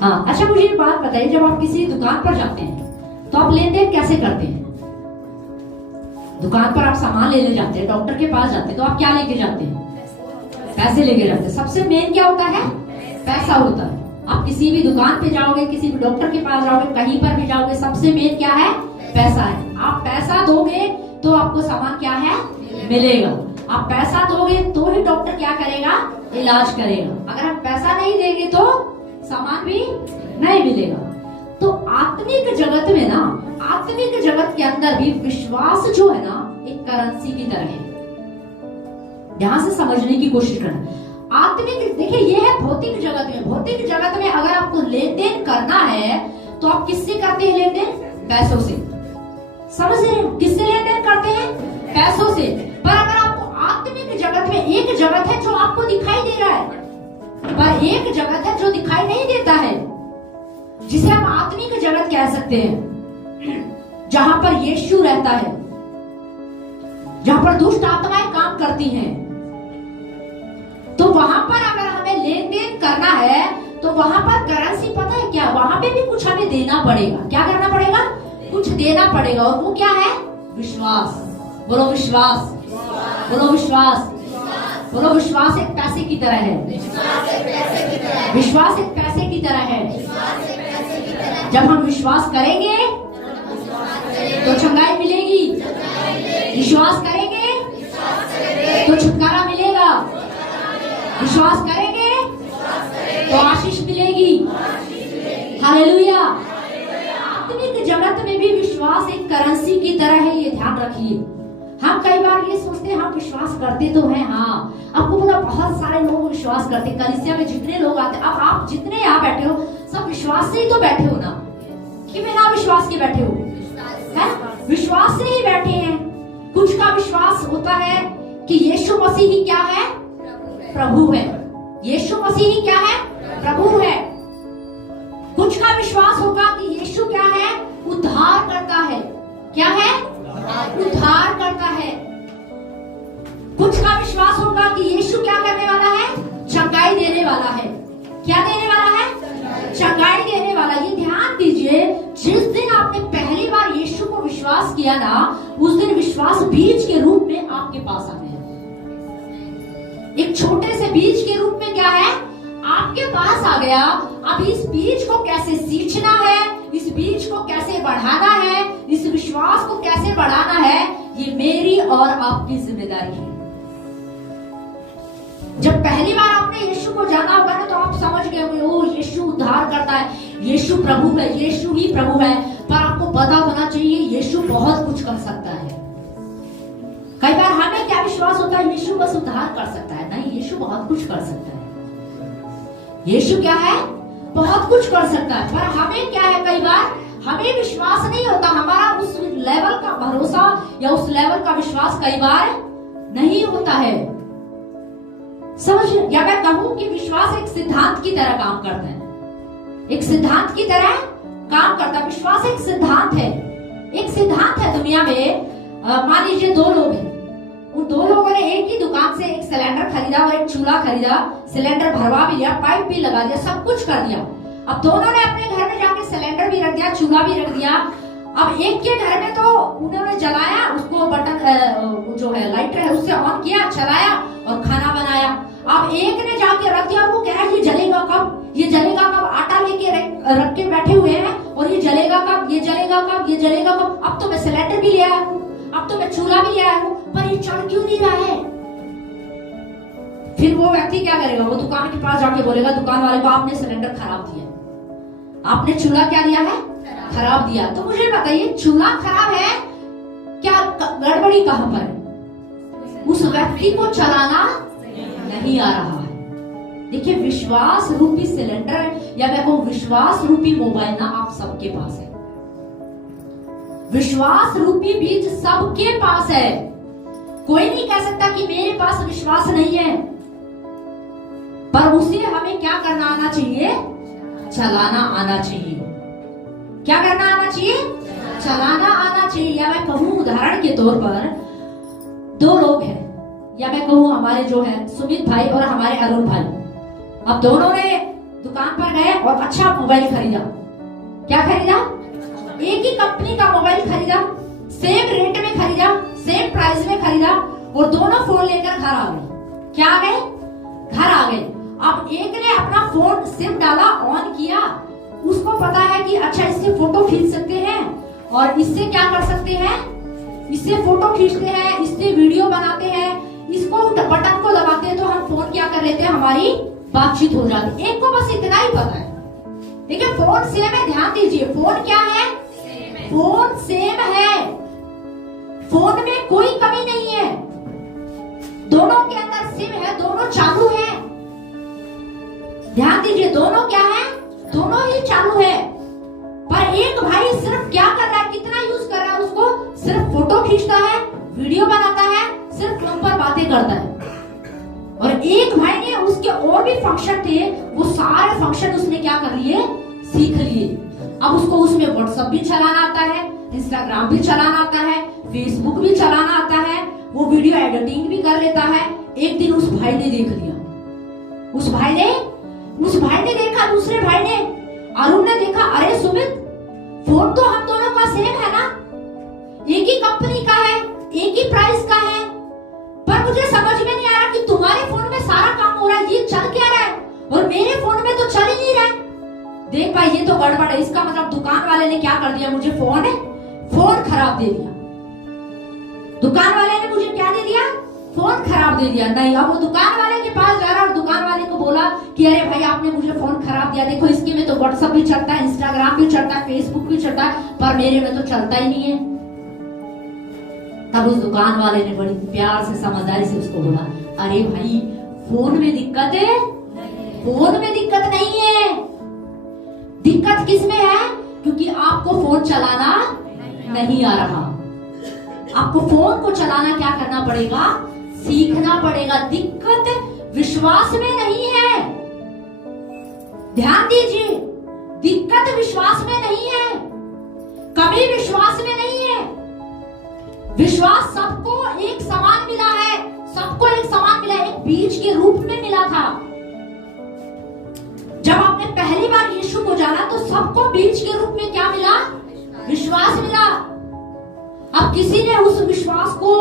हाँ, अच्छा मुझे एक बात बताइए, जब आप किसी दुकान पर जाते हैं तो आप लेन देन कैसे करते हैं? दुकान पर आप सामान लेने जाते हैं, डॉक्टर के पास जाते हैं तो आप क्या लेके जाते हैं? पैसे लेके जाते हैं। सबसे मेन क्या होता है? पैसा होता है। आप किसी भी दुकान पे जाओगे, किसी भी डॉक्टर के पास जाओगे, कहीं पर भी जाओगे, सबसे मेन क्या है? पैसा है। आप पैसा दोगे तो आपको सामान क्या है? मिलेगा। आप पैसा दोगे तो ही डॉक्टर क्या करेगा? इलाज करेगा। अगर आप पैसा नहीं देंगे तो सामान भी नहीं मिलेगा। तो आत्मिक जगत में ना, आत्मिक जगत के अंदर भी विश्वास जो है ना, एक करेंसी की तरह है। ध्यान से समझने की कोशिश करना। आत्मिक, देखिए ये है भौतिक जगत में। भौतिक जगत में अगर आपको लेन देन करना है तो आप किससे करते हैं लेन देन? पैसों से। समझ रहे हो? किससे लेन देन करते हैं? पैसों से। पर अगर आपको आत्मिक जगत में, एक जगत है जो आपको दिखाई दे रहा है, पर एक जगत है जो दिखाई नहीं देता है, जिसे हम आत्मिक जगत कह सकते हैं, जहां पर यीशु रहता है, जहां पर दुष्ट आत्माएं काम करती हैं। तो वहां पर अगर हमें लेन देन करना है तो वहां पर करेंसी पता है क्या? वहां पे भी कुछ हमें देना पड़ेगा। क्या करना पड़ेगा? कुछ देना पड़ेगा। और वो क्या है? विश्वास। बोलो विश्वास। बोलो विश्वास। बोलो विश्वास एक पैसे की तरह है। विश्वास एक पैसे की तरह है। जब हम विश्वास करेंगे तो छंगाई मिलेगी। विश्वास करेंगे तो छुटकारा मिलेगा। विश्वास करेंगे तो आशीष मिलेगी। हालेलुया। आत्मिक जगत में भी विश्वास एक करेंसी की तरह है, ये ध्यान रखिए। हम कई बार ये सोचते हैं हम विश्वास करते तो हैं, हाँ, आपको पता बहुत सारे लोग विश्वास करते हैं। कलीसिया में जितने लोग आते हैं, अब आप जितने यहाँ बैठे हो सब विश्वास से ही तो बैठे हो ना, कि बिना विश्वास के बैठे हो? है? विश्वास से ही बैठे हैं। कुछ का विश्वास होता है कि यीशु मसीह ही क्या है? प्रभु है। यीशु मसीह ही क्या है? प्रभु है। कुछ का विश्वास होगा कि यीशु क्या है? उद्धार करता है। क्या है? उद्धार करता है। कुछ का विश्वास होगा कि यीशु क्या करने वाला है? चंगाई देने वाला है। क्या देने वाला है? चंगाई देने वाला। ये ध्यान दीजिए, जिस दिन आपने पहली बार यीशु को विश्वास किया ना, उस दिन विश्वास बीज के रूप में आपके पास आ गया। एक छोटे से बीज के रूप में क्या है? आपके पास आ गया। अब इस बीज को कैसे सींचना है, इस बीज को कैसे बढ़ाना है, इस विश्वास को कैसे बढ़ाना है, ये मेरी और आपकी जिम्मेदारी है। जब पहली बार आपने यीशु को जाना होगा ना, तो आप समझ गए होंगे, ओ यीशु उद्धार करता है, यीशु प्रभु है, यीशु ही प्रभु है। पर आपको पता होना चाहिए यीशु बहुत कुछ कर सकता है। कई बार हमें क्या विश्वास होता है? यीशु बस उद्धार कर सकता है। नहीं, यीशु बहुत कुछ कर सकता है। यीशु क्या है? बहुत कुछ कर सकता है। पर हमें क्या है, कई बार हमें विश्वास नहीं होता। हमारा उस लेवल का भरोसा या उस लेवल का विश्वास कई बार नहीं होता है। समझ, या मैं कहूं कि विश्वास एक सिद्धांत की तरह काम करता है। एक सिद्धांत की तरह काम करता है। विश्वास एक सिद्धांत है। एक सिद्धांत है दुनिया में। मान लीजिए दो लोग हैं, उन दो लोगों ने एक ही दुकान से एक सिलेंडर खरीदा और एक चूल्हा खरीदा। सिलेंडर भरवा भी लिया, पाइप भी लगा दिया, सब कुछ कर दिया। अब दोनों ने अपने घर में जाके सिलेंडर भी रख दिया, चूल्हा भी रख दिया। अब एक के घर में तो उन्होंने जलाया, उसको बटन जो है लाइटर है उससे ऑन किया, चलाया और खाना बनाया। अब एक ने जाके रख दिया, वो कह रहा है ये जलेगा कब, ये जलेगा कब, आटा लेके रख के बैठे हुए हैं और ये जलेगा कब, ये जलेगा कब, ये जलेगा कब। अब तो मैं सिलेंडर भी ले आया हूँ, अब तो मैं चूल्हा भी ले आया हूँ, पर ये चढ़ क्यों नहीं रहा है? फिर वो व्यक्ति क्या करेगा? वो दुकान के पास जाके बोलेगा दुकान वाले को, आपने सिलेंडर खराब दिया, आपने चूल्हा क्या दिया है? खराब दिया। तो मुझे बताइए, चूल्हा खराब है क्या? गड़बड़ी कहां पर है? उस व्यक्ति को चलाना नहीं आ रहा है। देखिए, विश्वास रूपी सिलेंडर या मैं कहूं विश्वास रूपी मोबाइल ना आप सबके पास है। विश्वास रूपी बीज सबके पास है। कोई नहीं कह सकता कि मेरे पास विश्वास नहीं है, पर उसे हमें क्या करना आना चाहिए? चलाना आना चाहिए। क्या करना आना चाहिए? चलाना आना चाहिए। या मैं कहूं उदाहरण के तौर पर दो लोग हैं, या मैं कहूं हमारे जो है सुमित भाई और हमारे अरुण भाई। अब दोनों ने दुकान पर गए और अच्छा मोबाइल खरीदा। क्या खरीदा? एक ही कंपनी का मोबाइल खरीदा, सेम रेट में खरीदा, सेम प्राइस में खरीदा और दोनों फोन लेकर घर आ गए। क्या आ गए? घर आ गए। अब एक ने अपना फोन सिम डाला, ऑन किया, उसको पता है कि अच्छा इससे फोटो खींच सकते हैं और इससे क्या कर सकते हैं, इससे फोटो खींचते हैं, इससे वीडियो बनाते हैं, इसको बटन को दबाते हैं तो हम फोन क्या कर लेते हैं, हमारी बातचीत हो जाती है। एक को बस इतना ही पता है। ठीक है, फोन सेम है, ध्यान दीजिए, फोन क्या है? फोन सेम है, फोन में कोई कमी नहीं है, दोनों के अंदर सिम है, दोनों चालू है। ध्यान दीजिए, दोनों क्या है? दोनों ही चालू है। पर एक भाई सिर्फ क्या कर रहा है, कितना यूज कर रहा है उसको, सिर्फ फोटो खींचता है, वीडियो बनाता है, सिर्फ फोन पर बातें करता है। और एक भाई ने उसके और भी फंक्शन थे, वो सारे फंक्शन उसने क्या कर लिए, सीख लिए। अब उसको उसमें व्हाट्सएप भी चलाना आता है, इंस्टाग्राम भी चलाना आता है, फेसबुक भी चलाना आता है, वो वीडियो एडिटिंग भी कर लेता है। एक दिन उस भाई ने देख लिया, उस भाई ने देखा, दूसरे भाई ने, अरुण ने देखा, अरे सुमित, फोन तो हम दोनों का सेम है ना, एक ही कंपनी का है, एक ही प्राइस का है, पर मुझे समझ में नहीं आ रहा कि तुम्हारे फोन में सारा काम हो रहा है, ये चल क्या रहा है और मेरे फोन में तो चल ही नहीं रहा है। देख भाई, ये तो गड़बड़ है। इसका मतलब दुकान वाले ने क्या कर दिया, मुझे फोन खराब दे दिया। दुकान वाले ने मुझे क्या दे दिया, फोन खराब दे दिया। नहीं, अब वो दुकान वाले के पास जा रहा और दुकान वाले को बोला कि अरे भाई आपने मुझे फोन खराब दिया, देखो इसके में तो व्हाट्सएप भी चलता है, इंस्टाग्राम भी चलता है, फेसबुक भी चलता है, पर मेरे में तो चलता ही नहीं है। तब उस दुकान वाले ने बड़ी प्यार से, समझदारी से उसको बोला, अरे भाई फोन में दिक्कत है, फोन में दिक्कत नहीं है, दिक्कत किसमें है, क्योंकि आपको फोन चलाना नहीं आ रहा। आपको फोन को चलाना क्या करना पड़ेगा, सीखना पड़ेगा। दिक्कत विश्वास में नहीं है, ध्यान दीजिए, दिक्कत विश्वास में नहीं है, कमी विश्वास में नहीं है। विश्वास सबको एक समान मिला है, सबको एक समान मिला है, एक बीज के रूप में मिला था। जब आपने पहली बार यीशु को जाना तो सबको बीज के रूप में क्या मिला, विश्वास मिला। अब किसी ने उस विश्वास को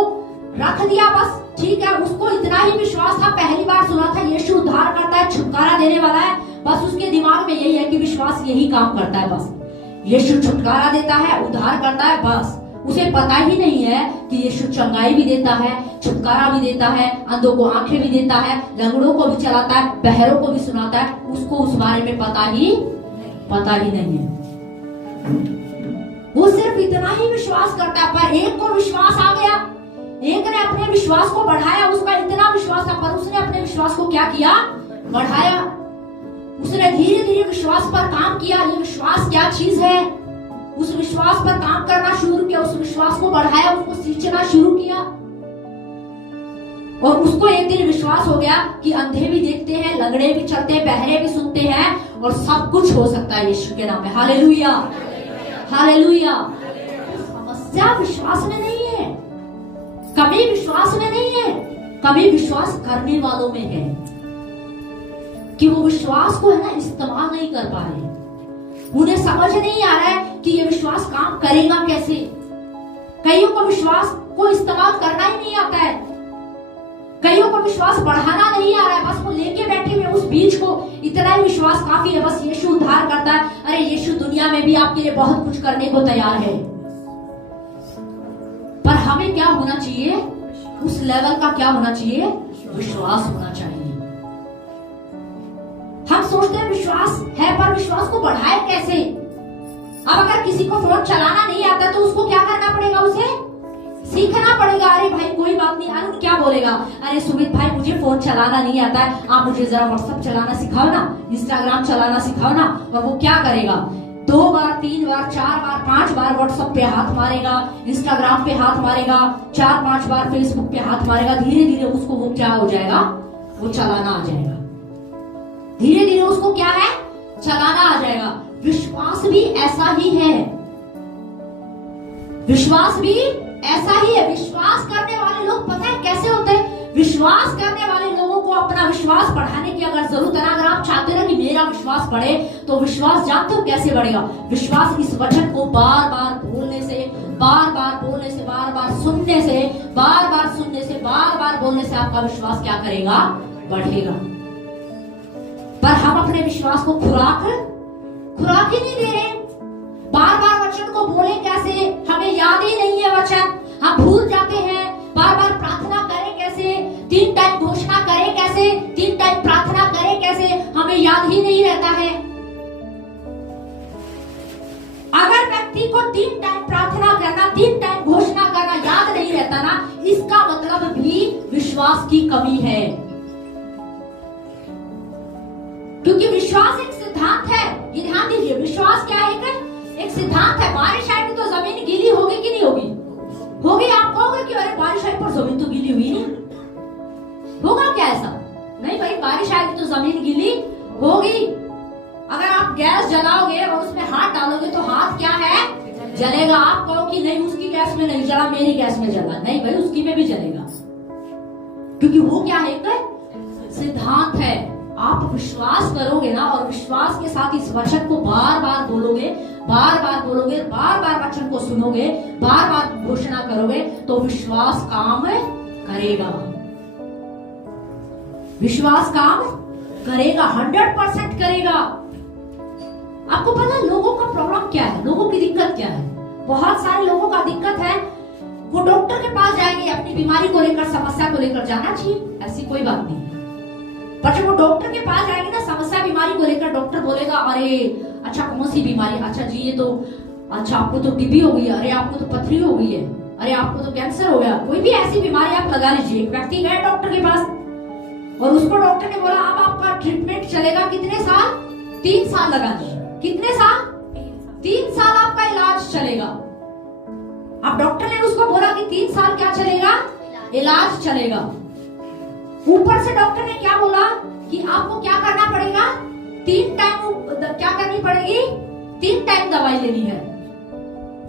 रख दिया, बस ठीक है, उसको इतना ही विश्वास था, पहली बार सुना था यीशु उद्धार करता है, छुटकारा देने वाला है, बस उसके दिमाग में यही है कि विश्वास यही काम करता है, बस यीशु छुटकारा देता है, उद्धार करता है, बस उसे पता ही नहीं है कि यीशु चंगाई भी देता है, छुटकारा भी देता है, अंधों को आंखें भी देता है, लंगड़ों को भी चलाता है, बहरों को भी सुनाता है। उसको उस बारे में पता ही नहीं है। वो सिर्फ इतना ही विश्वास करता है। पर एक को विश्वास आ गया, एक ने अपने विश्वास को बढ़ाया, उसका इतना विश्वास था, पर उसने अपने विश्वास को क्या किया, बढ़ाया। उसने धीरे धीरे विश्वास पर काम किया। ये विश्वास क्या चीज है, उस विश्वास पर काम करना शुरू किया, उस विश्वास को बढ़ाया, उसको सींचना शुरू किया। और उसको एक दिन विश्वास हो गया कि अंधे भी देखते हैं, लंगड़े भी चलते हैं, बहरे भी सुनते हैं और सब कुछ हो सकता है यीशु के नाम में। Hallelujah, hallelujah. समस्या विश्वास में नहीं है, कमी विश्वास में नहीं है, कमी विश्वास करने वालों में है कि वो विश्वास को है ना इस्तेमाल नहीं कर पा रहे। उन्हें समझ नहीं आ रहा है कि ये विश्वास काम करेगा कैसे। कईयों को विश्वास को इस्तेमाल करना ही नहीं आता है, कईयों को विश्वास बढ़ाना नहीं आ रहा है, बस वो लेके बैठे हुए उस बीज को, इतना ही विश्वास काफी है, बस यीशु उद्धार करता है। अरे यीशु दुनिया में भी आपके लिए बहुत कुछ करने को तैयार है, पर हमें क्या होना चाहिए, उस लेवल का क्या होना चाहिए, विश्वास होना चाहिए। हम सोचते हैं विश्वास है, पर विश्वास को बढ़ाए कैसे। अब अगर किसी को फोन चलाना नहीं आता तो उसको क्या करना पड़ेगा, उसे सीखना पड़ेगा। अरे भाई कोई बात नहीं, अरुण क्या बोलेगा, अरे सुमित भाई मुझे फोन चलाना नहीं आता है, आप मुझे जरा व्हाट्सएप चलाना सिखाओ ना, इंस्टाग्राम चलाना सिखाओ ना। और वो क्या करेगा, 2 बार 3 बार 4 बार 5 बार व्हाट्सएप पे हाथ मारेगा, इंस्टाग्राम पे हाथ मारेगा, 4-5 बार फेसबुक पे हाथ मारेगा। धीरे धीरे उसको वो क्या हो जाएगा, वो चलाना आ जाएगा। धीरे धीरे उसको क्या है, चलाना आ जाएगा। विश्वास भी ऐसा ही है, विश्वास भी ऐसा ही है। विश्वास करने वाले लोग पता है कैसे होते हैं, विश्वास करने वाले लोगों को अपना विश्वास बढ़ाने की अगर जरूरत है ना, अगर आप चाहते हो कि मेरा विश्वास बढ़े, तो विश्वास जानते हो कैसे बढ़ेगा? विश्वास इस वचन को बार बार बोलने से, बार बार बोलने से, बार बार सुनने से, बार बार सुनने से, बार बार बोलने से आपका विश्वास क्या करेगा? बढ़ेगा। पर हम अपने विश्वास को खुराक ही नहीं दे रहे। बार बार वचन को बोले कैसे? हमें याद ही नहीं है वचन, हम भूल जाते हैं। बार बार प्रार्थना करें कैसे? 3 टाइम घोषणा करें कैसे? 3 टाइम प्रार्थना करें कैसे? हमें याद ही नहीं रहता है। अगर व्यक्ति को 3 टाइम प्रार्थना करना, 3 टाइम घोषणा करना याद नहीं रहता ना, इसका मतलब भी विश्वास की कमी है। क्योंकि विश्वास एक सिद्धांत है, ये ध्यान दीजिए। विश्वास क्या है? एक सिद्धांत है। बारिश आएगी तो जमीन गीली होगी कि नहीं होगी? होगी। आप कहोगे कि अरे बारिश आई पर जमीन तो गीली हुई नहीं, होगा क्या ऐसा? नहीं भाई, बारिश आएगी तो जमीन गीली होगी। अगर आप गैस जलाओगे और उसमें हाथ डालोगे तो हाथ क्या है? जलेगा। आप कहो कि नहीं उसकी गैस में नहीं जला, मेरी गैस में जला, नहीं भाई उसकी में भी जलेगा, क्योंकि वो क्या है? एक सिद्धांत है। आप विश्वास करोगे ना, और विश्वास के साथ इस वचन को बार बार बोलोगे, बार बार बोलोगे, बार बार वचन को सुनोगे, बार बार घोषणा करोगे, तो विश्वास काम करेगा। विश्वास काम करेगा, 100% करेगा। आपको पता है लोगों का प्रॉब्लम क्या है? लोगों की दिक्कत क्या है? बहुत सारे लोगों का दिक्कत है, वो डॉक्टर के पास जाएंगे अपनी बीमारी को लेकर, समस्या को लेकर। जाना चाहिए, ऐसी कोई बात नहीं, पर जब वो डॉक्टर के पास जाएंगे ना समस्या बीमारी को लेकर, डॉक्टर बोलेगा अरे अच्छा कौन सी बीमारी? अच्छा जी ये तो, अच्छा आपको तो टीबी हो गई है, अरे आपको तो पथरी हो गई है, अरे आपको तो कैंसर हो गया। कोई भी ऐसी बीमारी आप लगा लीजिए। एक व्यक्ति गया डॉक्टर के पास और उसको डॉक्टर ने बोला अब आपका ट्रीटमेंट चलेगा कितने साल? 3 साल लगा लीजिए। कितने साल? 3 साल आपका इलाज चलेगा। अब डॉक्टर ने उसको बोला कि 3 साल क्या चलेगा? इलाज चलेगा। ऊपर से डॉक्टर ने क्या बोला कि आपको क्या करना पड़ेगा? 3 टाइम क्या करनी पड़ेगी? 3 टाइम दवाई लेनी है।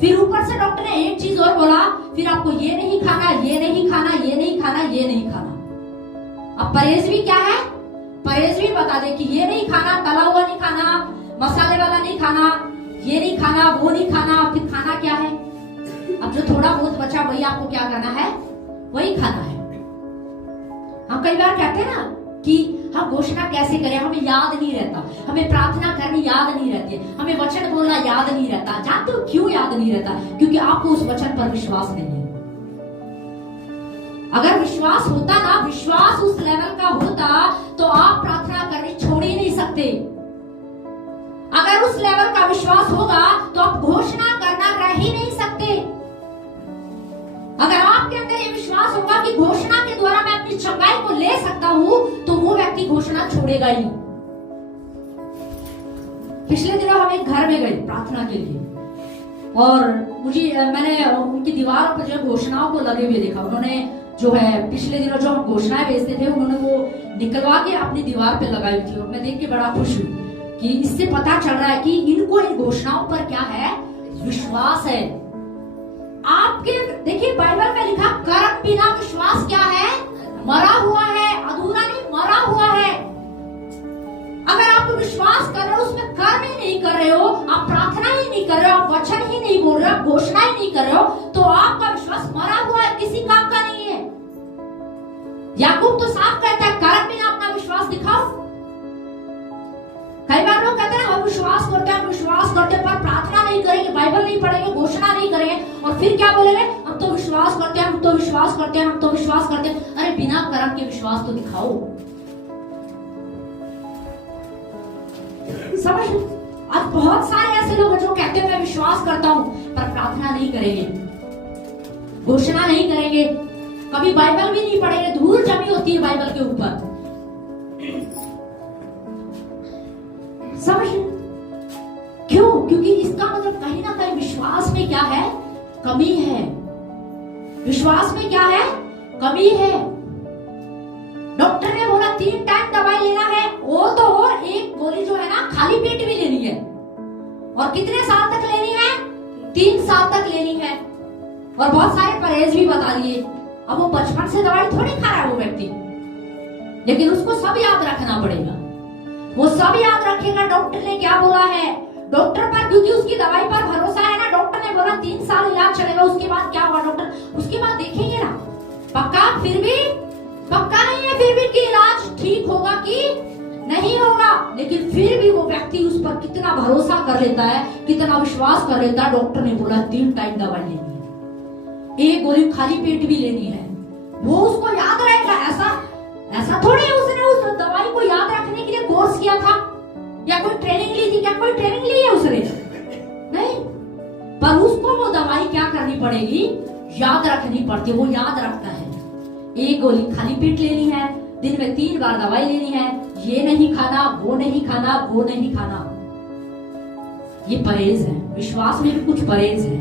फिर ऊपर से डॉक्टर ने एक चीज और बोला, फिर आपको ये नहीं खाना, ये नहीं खाना, ये नहीं खाना, ये नहीं खाना। अब परहेज भी क्या है? परहेज भी बता दे कि ये नहीं खाना, तला हुआ नहीं खाना, मसाले वाला नहीं खाना, ये नहीं खाना, वो नहीं खाना। फिर खाना क्या है? अब जो थोड़ा बहुत बचा वही आपको क्या करना है? वही खाना है। हम कई बार कहते हैं ना कि हम घोषणा कैसे करें, हमें याद नहीं रहता, हमें प्रार्थना करनी याद नहीं रहती है, हमें वचन बोलना याद नहीं रहता। जानते हो क्यों याद नहीं रहता? क्योंकि आपको उस वचन पर विश्वास नहीं है। अगर विश्वास होता ना, विश्वास उस लेवल का होता तो आप प्रार्थना करनी छोड़ ही नहीं सकते। अगर उस लेवल का विश्वास होगा तो आप घोषणा करना रह ही नहीं सकते। अगर आपके अंदर ये विश्वास होगा कि घोषणा के द्वारा मैं अपनी चंगाई को ले सकता हूं, तो वो व्यक्ति घोषणा छोड़ेगा ही। पिछले दिनों हम एक घर में गए प्रार्थना के लिए, और मैंने उनकी दीवारों पर जो घोषणाओं को लगे हुए देखा। उन्होंने जो है पिछले दिनों जो हम घोषणाएं भेजते थे, उन्होंने वो निकलवा के अपनी दीवार पे लगाई थी, और मैं देख के बड़ा खुश हुई कि इससे पता चल रहा है कि इनको इन घोषणाओं पर क्या है? विश्वास है। आपके देखिए बाइबल में लिखा, कर्म बिना विश्वास क्या है? मरा हुआ है, अधूरा नहीं, मरा हुआ है। अगर आप विश्वास कर रहे हो, उसमें कर्म ही नहीं कर रहे हो, आप प्रार्थना ही नहीं कर रहे हो, आप वचन ही नहीं बोल रहे हो, आप घोषणा ही नहीं कर रहे हो, तो आपका विश्वास मरा हुआ है, किसी काम का नहीं है। याकूब तो साफ कहता है, कर्म बिना अपना विश्वास दिखाओ। कई बार लोग कहते हैं हम विश्वास करते हैं, विश्वास करते हैं, पर प्रार्थना नहीं करेंगे, बाइबल नहीं पढ़ेंगे, घोषणा नहीं करेंगे, और फिर क्या बोलेंगे? हम तो विश्वास करते हैं, हम तो विश्वास करते हैं, हम तो विश्वास करते हैं। अरे बिना कर्म के विश्वास तो दिखाओ। समझ? आज बहुत सारे ऐसे लोग जो कहते हैं मैं विश्वास करता हूं, पर प्रार्थना नहीं करेंगे, घोषणा नहीं करेंगे, कभी बाइबल भी नहीं पढ़ेंगे, धूल जमी होती है बाइबल के ऊपर। समझ? क्यों? क्योंकि इसका मतलब कहीं ना कहीं विश्वास में क्या है? कमी है। विश्वास में क्या है? कमी है। डॉक्टर ने बोला 3 टाइम दवाई लेना है, और तो और एक गोली जो है ना खाली पेट भी लेनी है, और कितने साल तक लेनी है? 3 साल तक लेनी है, और बहुत सारे परहेज भी बता दिए। अब वो बचपन से दवाई थोड़ी खा रहा है वो व्यक्ति, लेकिन उसको सब याद रखना पड़ेगा। वो सब याद रखेगा डॉक्टर ने क्या बोला है, डॉक्टर पर, क्योंकि उसकी दवाई पर भरोसा है ना। डॉक्टर ने बोला 3 साल इलाज चलेगा, उसके बाद क्या हुआ डॉक्टर, उसके बाद देखेंगे ना, पक्का, फिर भी पक्का नहीं है फिर भी कि इलाज ठीक होगा कि नहीं होगा, लेकिन फिर भी वो व्यक्ति उस पर कितना भरोसा कर लेता है, कितना विश्वास कर लेता है। डॉक्टर ने बोला 3 टाइम दवाई लेनी है, 1 गोली खाली पेट भी लेनी है, वो उसको याद रहेगा। ऐसा थोड़ी उसने उस दवाई को याद रखने के लिए कोर्स किया था या कोई ट्रेनिंग ली थी, क्या कोई ट्रेनिंग ली है उसने, नहीं, पर उसको वो दवाई क्या करनी पड़ेगी, याद रखनी पड़ती है। वो याद रखता है, 1 गोली खाली पेट लेनी है, दिन में 3 बार दवाई लेनी है, ये नहीं खाना, वो नहीं खाना, वो नहीं खाना। ये परहेज है, विश्वास में भी कुछ परहेज है,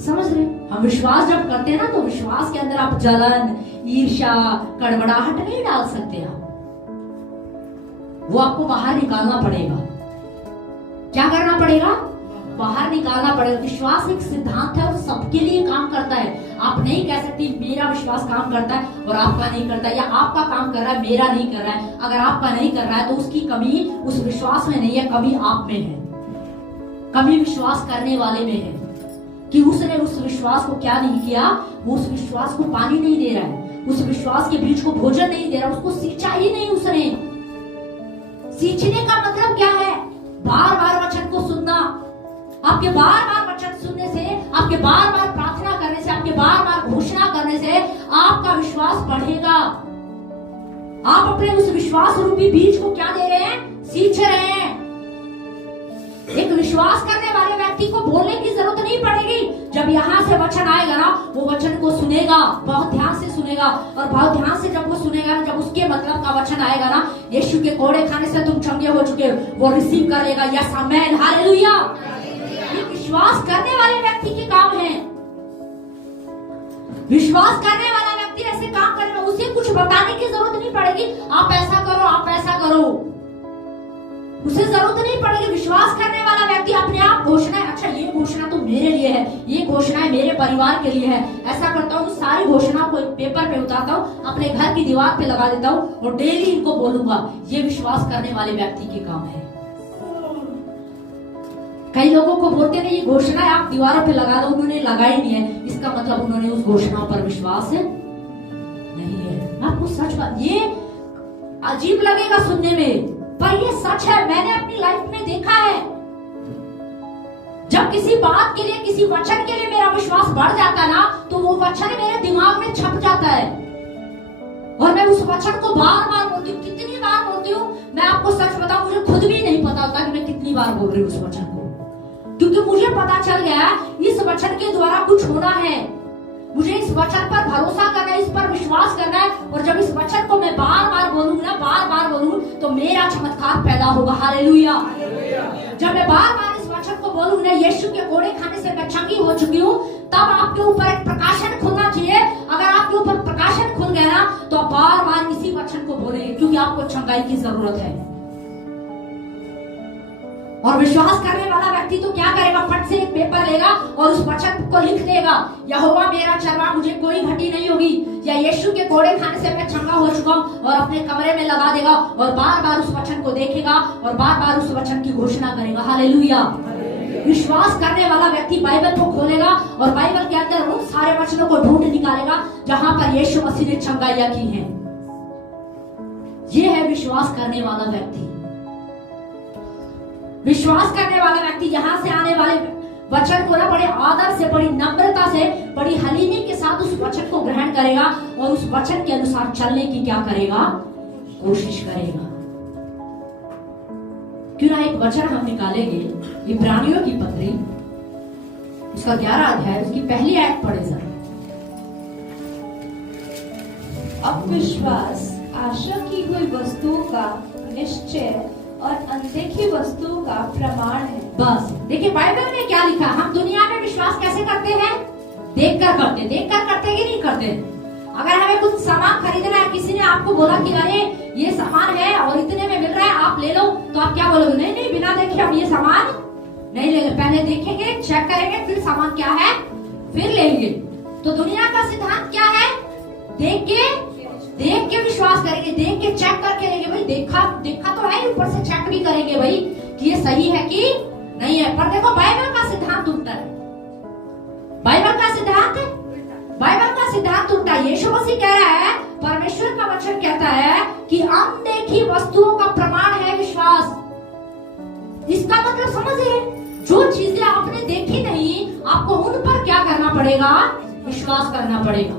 समझ रहे। हम विश्वास जब करते हैं ना, तो विश्वास के अंदर आप जलन, ईर्ष्या, कड़वड़ाहट नहीं डाल सकते आप, वो आपको बाहर निकालना पड़ेगा। क्या करना पड़ेगा, बाहर निकालना पड़ेगा। विश्वास एक सिद्धांत है और सबके लिए काम करता है। आप नहीं कह सकती मेरा विश्वास काम करता है और आपका नहीं करता, या आपका काम कर रहा है मेरा नहीं कर रहा है। अगर आपका नहीं कर रहा है तो उसकी कमी उस विश्वास में नहीं है, कमी आप में है, कमी विश्वास करने वाले में है, कि उसने उस विश्वास को क्या नहीं किया, वो उस विश्वास को पानी नहीं दे रहा है, उस विश्वास के बीज को भोजन नहीं दे रहा, उसको सींचा ही नहीं उसने। सींचने का मतलब क्या है, बार बार वचन को सुनना। आपके बार बार वचन सुनने से, आपके बार बार प्रार्थना करने से, आपके बार बार घोषणा करने से आपका विश्वास बढ़ेगा। आप अपने उस विश्वास रूपी बीज को क्या दे रहे हैं, सींच रहे हैं। एक विश्वास करने वाले व्यक्ति को बोलने की जरूरत नहीं पड़ेगी। जब यहाँ से वचन आएगा ना, वो वचन को सुनेगा, बहुत ध्यान से सुनेगा, और बहुत ध्यान से जब वो सुनेगा, जब उसके मतलब का वचन आएगा ना, यीशु के कोड़े खाने से तुम चंगे हो चुके हो, वो रिसीव कर लेगा। Yes amen, hallelujah. ये विश्वास करने वाले व्यक्ति के काम है। विश्वास करने वाला व्यक्ति ऐसे काम करेगा, उसे कुछ बताने की जरूरत नहीं पड़ेगी, आप ऐसा करो, आप ऐसा करो, उसे जरूरत नहीं पड़ेगी। विश्वास करने वाला व्यक्ति अपने आप घोषणा, अच्छा ये घोषणा तो मेरे लिए है, ये घोषणा है मेरे परिवार के लिए है, ऐसा करता हूँ, सारी घोषणाओं को पेपर पे उतारता हूँ, अपने घर की दीवार पे लगा देता हूँ और डेली इनको बोलूंगा। ये विश्वास करने वाले व्यक्ति के काम है। कई लोगों को बोलते हैं ये घोषणा आप दीवारों पे लगा दो, उन्होंने लगाई नहीं है, इसका मतलब उन्होंने उस घोषणाओं पर विश्वास नहीं है। आपको सच बात, ये अजीब लगेगा सुनने में, पर ये सच है। मैंने अपनी लाइफ में देखा है, जब किसी बात के लिए, किसी वचन के लिए मेरा विश्वास बढ़ जाता है ना, तो वो वचन मेरे दिमाग में छप जाता है और मैं उस वचन को बार बार बोलती हूँ। कितनी बार बोलती हूँ, मैं आपको सच बताऊं, मुझे खुद भी नहीं पता होता कि मैं कितनी बार बोल रही हूँ उस वचन को, क्योंकि मुझे पता चल गया इस वचन के द्वारा कुछ होना है। मुझे इस वचन पर भरोसा करना है, इस पर विश्वास करना है, और जब इस वचन को मैं बार बार बोलूंगी ना, बार बार बोलूं, तो मेरा चमत्कार पैदा होगा। हालेलुया। जब मैं बार बार इस वचन को बोलूंगी ना, यीशु के कोड़े खाने से मैं चंगी हो चुकी हूँ, तब आपके ऊपर एक प्रकाशन खुलना चाहिए। अगर आपके ऊपर प्रकाशन खुल गया ना, तो आप बार बार इसी वचन को बोलेंगे, क्योंकि आपको चंगाई की जरूरत है। और विश्वास करने वाला व्यक्ति तो क्या करेगा, फट से एक पेपर लेगा और उस वचन को लिख लेगा, यहोवा मेरा चरवाहा, मुझे कोई घटी नहीं होगी, या यीशु के कोड़े खाने से मैं चंगा हो चुका हूँ, और अपने कमरे में लगा देगा और बार बार उस वचन को देखेगा और बार बार उस वचन की घोषणा करेगा। हालेलुया। विश्वास करने वाला व्यक्ति बाइबल को खोलेगा और बाइबल के अंदर उन सारे वचनों को ढूंढ निकालेगा जहां पर यीशु मसीह ने चंगाइयां की हैं। ये है विश्वास करने वाला व्यक्ति। विश्वास करने वाला व्यक्ति यहाँ से आने वाले वचन को ना बड़े आदर से, बड़ी नम्रता से, बड़ी हलीमी के साथ उस वचन को ग्रहण करेगा और उस वचन के अनुसार चलने की क्या करेगा, कोशिश करेगा। क्यों ना एक वचन हम निकालेंगे, इब्रानियों की पत्री उसका 11 अध्याय, उसकी पहली आयत पढ़े जरा। अविश्वास आशा की हुई वस्तुओं का निश्चय और अनदेखी वस्तुओं का प्रमाण है। बस देखिए बाइबल में क्या लिखा। हम दुनिया में विश्वास कैसे करते हैं, देखकर करते, देखकर करते कि नहीं करते। अगर हमें कुछ सामान खरीदना है, किसी ने आपको बोला कि अरे ये सामान है और इतने में मिल रहा है, आप ले लो, तो आप क्या बोलोगे, नहीं नहीं बिना देखे हम ये सामान नहीं लेंगे, पहले देखेंगे, चेक करेंगे, फिर सामान क्या है फिर लेंगे। तो दुनिया का सिद्धांत क्या है, देख के देख के विश्वास करेंगे, देख के चेक करके लेंगे। भाई देखा तो है, ऊपर से चेक भी करेंगे भाई कि ये सही है कि नहीं है। पर देखो बाइबल का सिद्धांत उल्टा है। बाइबल का सिद्धांत उल्टा। यीशु मसीह कह रहा है, परमेश्वर का वचन कहता है कि अनदेखी वस्तुओं का प्रमाण है विश्वास। इसका मतलब समझिए, जो चीजें आपने देखी नहीं, आपको उन पर क्या करना पड़ेगा? विश्वास करना पड़ेगा।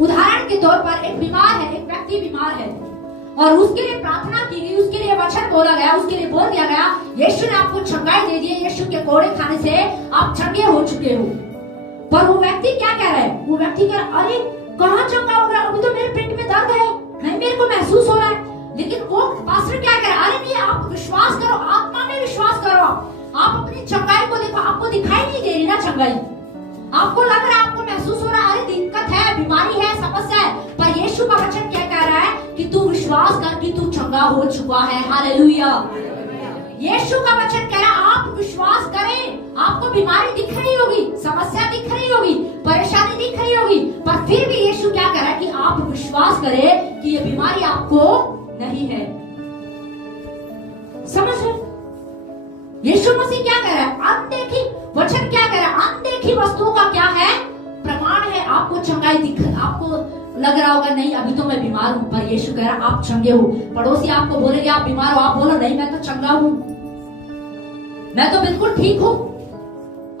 उदाहरण के तौर पर एक व्यक्ति बीमार है और उसके लिए प्रार्थना की गई, उसके लिए वचन बोला गया, उसके लिए बोल दिया गया, यीशु ने आपको चंगाई दे दी, यीशु के कोड़े खाने से आप चंगे हो चुके हो। पर वो व्यक्ति क्या कह रहा है? वो व्यक्ति कह रहा है, अरे कहाँ चंगा हो गया? अभी तो मेरे पेट में दर्द है, नहीं मेरे को महसूस हो रहा है। लेकिन वो पास्टर क्या कह रहा है? अरे नहीं, आप विश्वास करो, आत्मा में विश्वास करो। आप अपनी चंगाई को देखो, आपको दिखाई नहीं दे रही ना चंगाई, आपको लग रहा है, आपको महसूस हो रहा है, अरे दिक्कत है, बीमारी है, समस्या है। पर यीशु का वचन क्या कह रहा है कि तू विश्वास कर कि तू चंगा हो चुका है। हालेलुया। यीशु का वचन कह रहा है, आप विश्वास करें। आपको बीमारी दिख रही होगी, समस्या दिख रही होगी, परेशानी दिख रही होगी, पर फिर भी यीशु क्या कह रहा है कि आप विश्वास करें कि ये बीमारी आपको नहीं है। समझ रहे? यीशु मसीह क्या कह रहा है? अनदेखी वचन क्या कह रहा है? अनदेखी वस्तुओं का क्या है? प्रमाण है। आपको चंगाई दिख, आपको लग रहा होगा नहीं अभी तो मैं बीमार हूं, पर यीशु कह रहा है आप चंगे हो। पड़ोसी आपको बोलेंगे आप बीमार हो, आप बोलो नहीं मैं तो चंगा हूं, मैं तो बिल्कुल ठीक हूं।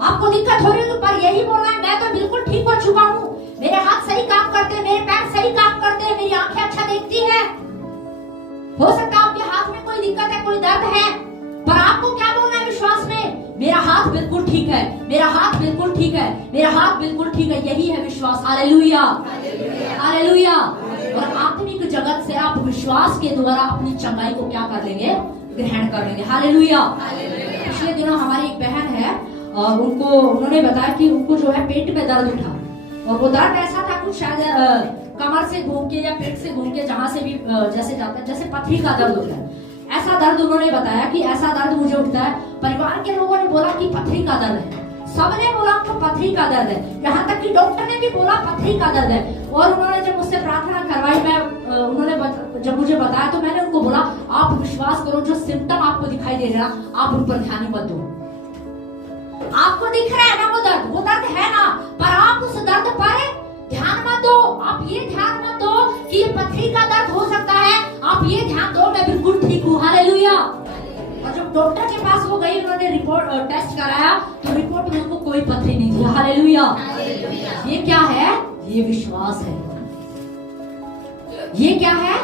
आपको दिक्कत हो रही है, पर यही बोल रहा है मैं तो बिल्कुल ठीक हो चुका हूं, मेरे हाथ सही काम करते हैं, मेरे पैर सही काम करते हैं, मेरी आंखें अच्छा देखती है। हो सकता है आपके हाथ में कोई दिक्कत है, कोई दर्द है, पर आपको क्या बोलना है विश्वास में? मेरा हाथ बिल्कुल ठीक है, मेरा हाथ बिल्कुल ठीक है, मेरा हाथ बिल्कुल ठीक है। यही है विश्वास। Hallelujah, hallelujah. और आत्मिक जगत से आप विश्वास के द्वारा अपनी चंगाई को क्या कर लेंगे? ग्रहण कर लेंगे। हालेलुया। पिछले दिनों हमारी एक बहन है, उन्होंने बताया कि उनको जो है पेट में दर्द उठा, और वो दर्द ऐसा था कुछ शायद कमर से घूम के या पेट से घूम के, जहां से भी जैसे जाता है, जैसे पथरी का दर्द होता है, ऐसा दर्द उन्होंने बताया कि ऐसा दर्द मुझे उठता है। परिवार के लोगों ने बोला कि पथरी का दर्द है, सबने बोला आपको पथरी का दर्द है, यहाँ तक कि डॉक्टर ने भी बोला पथरी का दर्द है। और उन्होंने जब मुझसे प्रार्थना करवाई, उन्होंने जब मुझे बताया तो मैंने उनको बोला आप विश्वास करो, जो सिम्टम आपको दिखाई दे रहा आप उन पर ध्यान मत दो। आपको दिख रहा है ना वो दर्द है ना, पर आप उस दर्द पर ध्यान मत दो। आप ये ध्यान मत दो कि ये पथरी का दर्द हो सकता है, आप ये ध्यान दो मैं बिल्कुल ठीक हूँ। हालेलुया। और जब डॉक्टर के पास वो गई, उन्होंने रिपोर्ट टेस्ट कराया, तो रिपोर्ट में उनको कोई पथरी नहीं थी। हालेलुया। ये क्या है? ये विश्वास है। ये क्या है?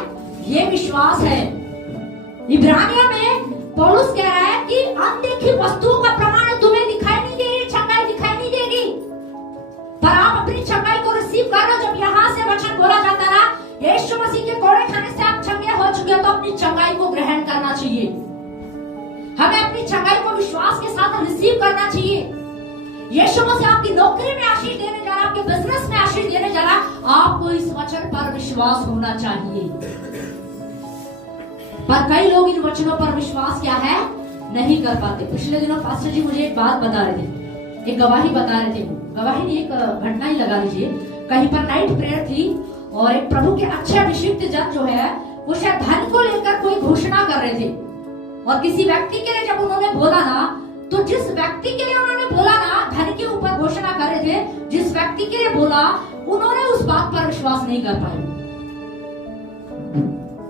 ये विश्वास है। इब्रानियों में पौलुस कह रहा है कि अनदेखी वस्तुओं का प्रमाण तुम्हें दिखाई नहीं दे रही, चंगाई दिखाई नहीं देगी, पर आप अपनी चंगाई को रिसीव कर लो। जब यहाँ से वचन बोला जाता ना, यीशु मसीह के कोड़े खाने से आप चंगे हो चुके हो, तो अपनी चंगाई को ग्रहण करना चाहिए। हमें अपनी चंगाई को विश्वास के साथ रिसीव करना चाहिए। यीशु मसीह आपकी नौकरी में आशीष देने जा रहा है, आपके बिजनेस में आशीष देने जा रहा है, आपको इस वचन पर विश्वास होना चाहिए। पर कई लोग इन वचनों पर विश्वास क्या है? नहीं कर पाते। पिछले दिनों पास्टर जी मुझे एक बात बता रहे थे, एक गवाही बता रहे थे। गवाही नहीं, एक घटना ही लगा लीजिए। कहीं पर नाइट प्रेयर थी और एक प्रभु के अच्छे अभिषिक्त जन जो है वो शायद धन को लेकर कोई घोषणा कर रहे थे, और किसी व्यक्ति के लिए जब उन्होंने बोला ना, तो जिस व्यक्ति के लिए उन्होंने बोला ना, धन के ऊपर घोषणा कर रहे थे, जिस व्यक्ति के लिए बोला, उन्होंने उस बात पर विश्वास नहीं कर पाए।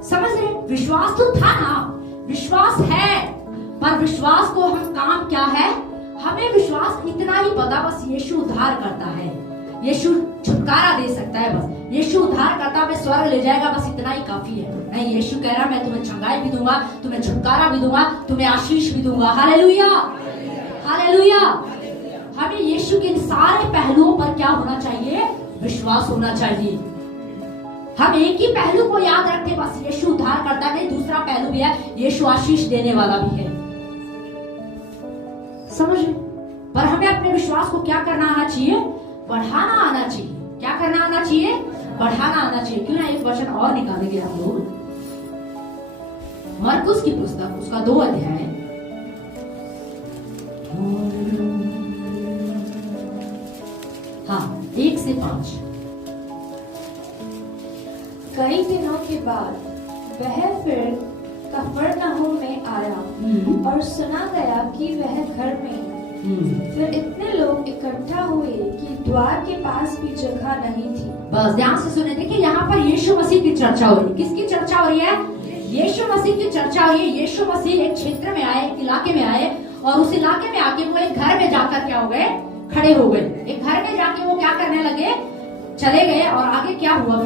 समझ रहे? विश्वास तो था ना, विश्वास है, पर विश्वास को हम काम क्या है? हमें विश्वास इतना ही पता, बस यीशु उद्धार करता है, यीशु छुटकारा दे सकता है, बस यीशु उद्धार करता है, स्वर्ग ले जाएगा, बस इतना ही काफी है। नहीं, यीशु कह रहा मैं तुम्हें चंगाई भी दूंगा, तुम्हें छुटकारा भी दूंगा, तुम्हें आशीष भी दूंगा। Hallelujah, hallelujah. हमें यीशु के सारे पहलुओं पर क्या होना चाहिए? विश्वास होना चाहिए। हम एक ही पहलू को याद रखते, बस यीशु उद्धार करता नहीं, दूसरा पहलू भी है, यीशु आशीष देने वाला भी है। समझ? पर हमें अपने विश्वास को क्या करना आना चाहिए? बढ़ाना आना चाहिए। क्या करना आना चाहिए? बढ़ाना आना चाहिए। क्यों ना एक वचन और निकालेंगे हम लोग, मरकुस की पुस्तक, उसका 2 अध्याय, हाँ 1 से 5। कई दिनों के बाद वह फिर कफरनहूम में आया और सुना गया कि वह घर में। फिर इतने लोग इकट्ठा हुए कि द्वार के पास भी जगह नहीं थी। बस ध्यान से सुने, देखिए यहाँ पर यीशु मसीह की चर्चा हो रही है। किसकी चर्चा हो रही है? यीशु मसीह की चर्चा हो रही है। यीशु मसीह एक क्षेत्र में आए, एक इलाके में आए, और उस इलाके में आके वो एक घर में जाकर क्या हो गए? खड़े हो गए। एक घर में जाके वो क्या करने लगे? चले गए। और आगे क्या हुआ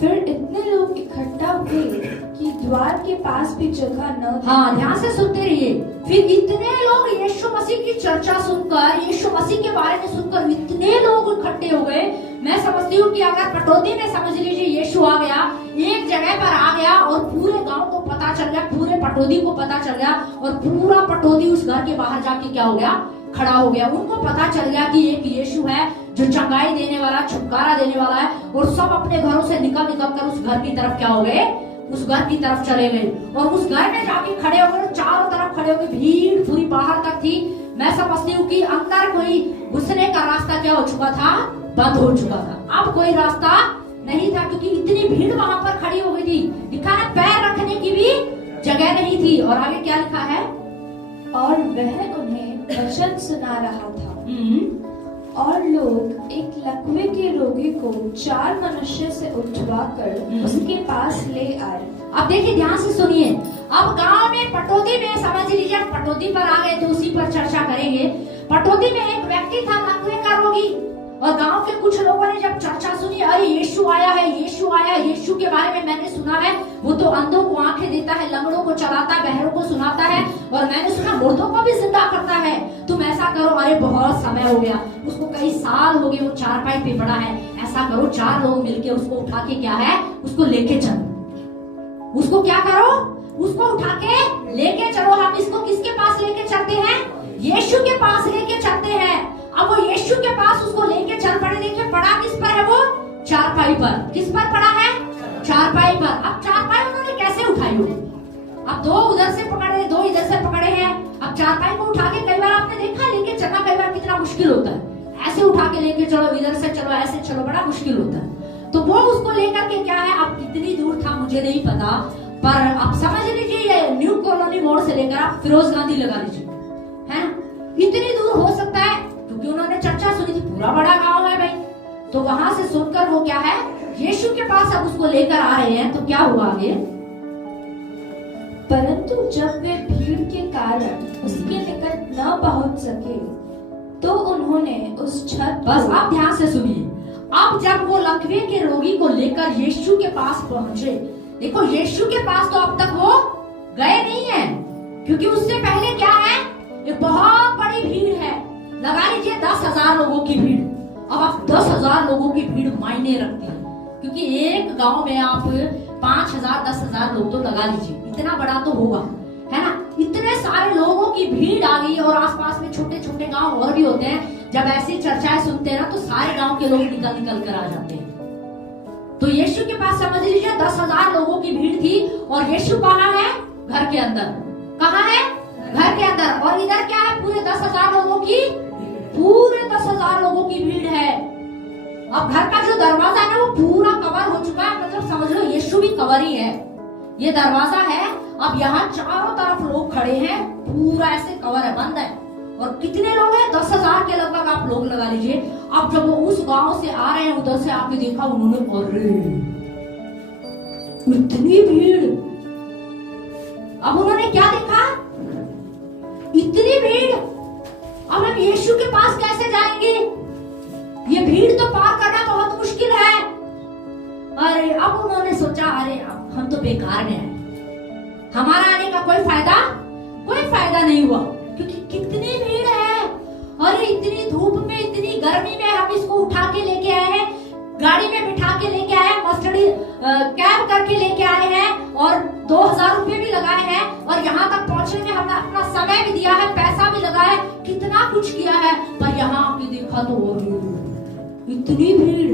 फिर इतने लोग इकट्ठा हुए कि द्वार के पास भी जगह न थी। हाँ, ध्यान से सुनते रहिए। फिर इतने लोग यीशु मसीह की चर्चा सुनकर, यीशु मसीह के बारे में सुनकर इतने लोग इकट्ठे हो गए। मैं समझती हूँ कि अगर पटौदी में समझ लीजिए यीशु आ गया, एक जगह पर आ गया और पूरे गांव को पता चल गया, पूरे पटौदी को पता चल गया, और पूरा पटौदी उस घर के बाहर जाके क्या हो गया? खड़ा हो गया। उनको पता चल गया कि एक यीशु है जो चंगाई देने वाला, छुटकारा देने वाला है। और सब अपने घरों से निकल कर उस घर की तरफ क्या हो गए? उस घर की तरफ चले गए। और उस घर में जाके खड़े हो गए। चारों तरफ खड़े हो गए, भीड़ पूरी बाहर तक थी। मैं समझती हूँ कि अंदर कोई घुसने का रास्ता क्या हो चुका था? बंद हो चुका था। अब कोई रास्ता नहीं था, क्योंकि इतनी भीड़ वहां पर खड़ी हो गई थी। लिखा है पैर रखने की भी जगह नहीं थी। और आगे क्या लिखा है? और वह उन्हें वचन सुना रहा था। और लोग एक लकवे के रोगी को 4 मनुष्य से उठवाकर उसके पास ले आए। अब देखिए, ध्यान से सुनिए। अब गांव में पटौदी में समझ लीजिए, पटौदी पर आ गए तो उसी पर चर्चा करेंगे। पटौदी में एक व्यक्ति था लकवे का रोगी, और गांव के कुछ लोगों ने जब चर्चा सुनी, अरे यीशु आया है, यीशु आया है, यीशु के बारे में मैंने सुना है, वो तो अंधों को आंखें देता है, लंगड़ों को चलाता है, बहरों को सुनाता है, और मैंने सुना मुर्दों को भी जिंदा करता है। तुम ऐसा करो, अरे बहुत समय हो गया, उसको कई साल हो गए, वो चारपाई पे पड़ा है, ऐसा करो 4 लोग मिलके उसको उठा के क्या है? उसको लेके चलो। उसको क्या करो? उसको उठा के लेके चलो। हम इसको किसके पास लेके चलते हैं? यीशु के पास लेके चलते हैं। अब वो यीशु के पास उसको लेके चल पड़े। देखिए, पड़ा किस पर है? वो चारपाई पर। किस पर पड़ा है? चारपाई पर। अब चारपाई उन्होंने कैसे उठाई हो? अब 2 उधर से पकड़े, 2 इधर से पकड़े हैं। अब चारपाई को उठा के, कई बार आपने देखा लेके चलना कई बार कितना मुश्किल होता है। ऐसे उठा के लेके चलो, इधर से चलो, ऐसे चलो, बड़ा मुश्किल होता है। तो वो उसको लेकर के क्या है? अब कितनी दूर था मुझे नहीं पता, पर आप समझ लीजिए ये न्यू कॉलोनी मोड़ से लेकर आप फिरोज गांधी लगा लीजिए, है ना, इतनी दूर हो सकता है। क्योंकि उन्होंने चर्चा सुनी थी, पूरा बड़ा गांव है भाई। तो वहां से सुनकर वो क्या है? यीशु के पास अब उसको लेकर आ रहे हैं। तो क्या हुआ आगे? परंतु जब वे भीड़ के कारण उसके निकट न पहुंच सके, तो उन्होंने उस छत। बस आप ध्यान से सुनिए। अब जब वो लकवे के रोगी को लेकर यीशु के पास पहुंचे, देखो यीशु के पास तो अब तक वो गए नहीं है, क्योंकि उससे पहले क्या है? एक बहुत बड़ी भीड़ है। लगा लीजिए 10,000 लोगों की भीड़। अब 10,000 लोगों की भीड़ मायने रखती है, क्योंकि एक गांव में आप 5,000 10,000 लोग तो लगा लीजिए, इतना बड़ा तो होगा, है ना। इतने सारे लोगों की भीड़ आ गई, और आसपास में छोटे छोटे गांव और भी होते हैं। जब ऐसी चर्चाएं सुनते हैं ना, तो सारे गांव के लोग निकल कर आ जाते हैं। तो यीशु के पास समझ लीजिए 10,000 लोगों की भीड़ थी, और यीशु कहाँ है? घर के अंदर। कहाँ है? घर के अंदर। और इधर क्या है? पूरे 10,000 लोगों की, पूरे 10,000 लोगों की भीड़ है। अब घर का जो दरवाजा है वो पूरा कवर हो चुका है, मतलब समझ लो यीशु भी कवर ही है। ये दरवाजा है। अब यहाँ चारों तरफ लोग खड़े हैं, पूरा ऐसे कवर है, बंद है। और कितने लोग हैं? 10,000 के लगभग आप लोग लगा लीजिए। अब जब वो उस गांव से आ रहे हैं, उधर से आके देखा उन्होंने, अरे इतनी भीड़। अब उन्होंने क्या देखा? इतनी भीड़। अब हम यीशु के पास कैसे जाएंगे? ये भीड़ तो पार करना बहुत मुश्किल है। अरे अब उन्होंने सोचा, अरे अब हम तो बेकार में आए, हमारा आने का कोई फायदा नहीं हुआ, क्योंकि कितनी भीड़ है। अरे इतनी धूप में, इतनी गर्मी में हम इसको उठा के लेके आए हैं, गाड़ी में बिठा के लेके आए हैं, मस्टडी कैब करके लेके आए हैं, और 2,000 रुपए भी लगाए हैं, और यहाँ तक पहुंचने में हमने अपना समय भी दिया है, पैसा भी लगाया है, कितना कुछ किया है। पर यहाँ आके देखा तो इतनी भीड़,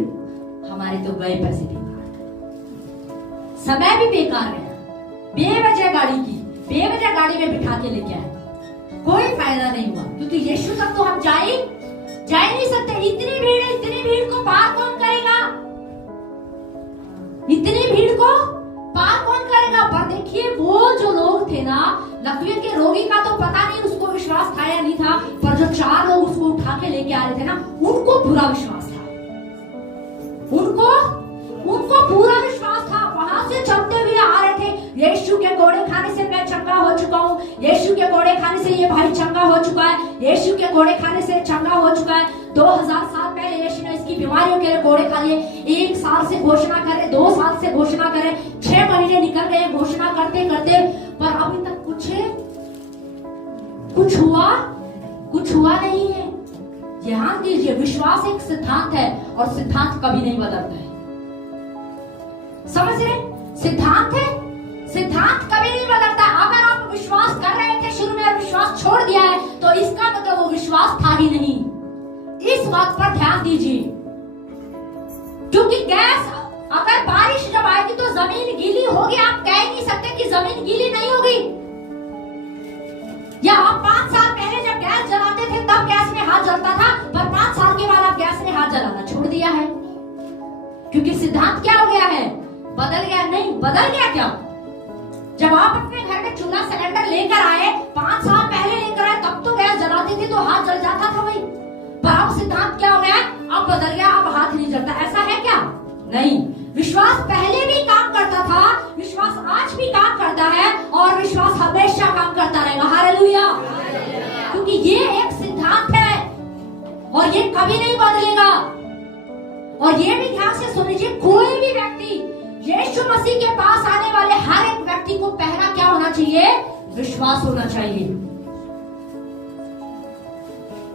हमारे तो गए पैसे बेकार, समय भी बेकार है, बेवजह गाड़ी की, बेवजह गाड़ी में बिठा के लेके आए, कोई फायदा नहीं हुआ। क्योंकि यीशु तक तो हम जा ही नहीं सकते। इतनी भीड़ है, इतनी भीड़ को पार कौन करेगा? उनको पूरा विश्वास था, उनको पूरा विश्वास था। वहां से चलते हुए आ रहे थे, यीशु के कोड़े खाने से मैं चंगा हो चुका हूँ, यीशु के कोड़े खाने से ये भाई चंगा हो चुका है, यीशु के कोड़े खाने से चंगा हो चुका है। 2000 साल पहले यीशु ने इसकी बीमारियों के लिए कोड़े खा लिए। 1 साल से घोषणा करे, 2 साल से घोषणा करे, 6 महीने निकल गए घोषणा करते करते, पर अभी तक कुछ हुआ नहीं है। ध्यान दीजिए, विश्वास एक सिद्धांत है और सिद्धांत कभी नहीं बदलता है। समझ रहे? सिद्धांत है, सिद्धांत कभी नहीं बदलता। अगर आप विश्वास कर रहे थे शुरू में और विश्वास छोड़ दिया है तो इसका मतलब वो विश्वास था ही नहीं। इस बात पर ध्यान दीजिए, क्योंकि गैस अगर बारिश जब आएगी तो जमीन गीली होगी। आप कह नहीं सकते कि जमीन गीली नहीं होगी। या आप 5 साल पहले जब गैस जलाते थे तब गैस में हाथ जलता था, पर 5 साल के बाद आप गैस में हाथ जलाना छोड़ दिया है, क्योंकि सिद्धांत क्या हो गया है? बदल गया। नहीं बदल गया क्या? जब आप अपने घर में चूल्हा सिलेंडर लेकर आए, 5 साल पहले लेकर आए, तब तो गैस जलाते थे तो हाथ जल जाता था भाई, पर अब सिद्धांत क्या हो गया? अब बदल गया, अब हाथ नहीं जलता। ऐसा है क्या? नहीं। विश्वास पहले भी काम करता था, विश्वास आज भी काम करता है और विश्वास हमेशा काम करता रहेगा। हालेलुया। क्योंकि ये एक सिद्धांत है और ये कभी नहीं बदलेगा। और ये भी ध्यान से सुन लीजिए, कोई भी व्यक्ति यीशु मसीह के पास आने वाले हर एक व्यक्ति को पहला क्या होना चाहिए? विश्वास होना चाहिए।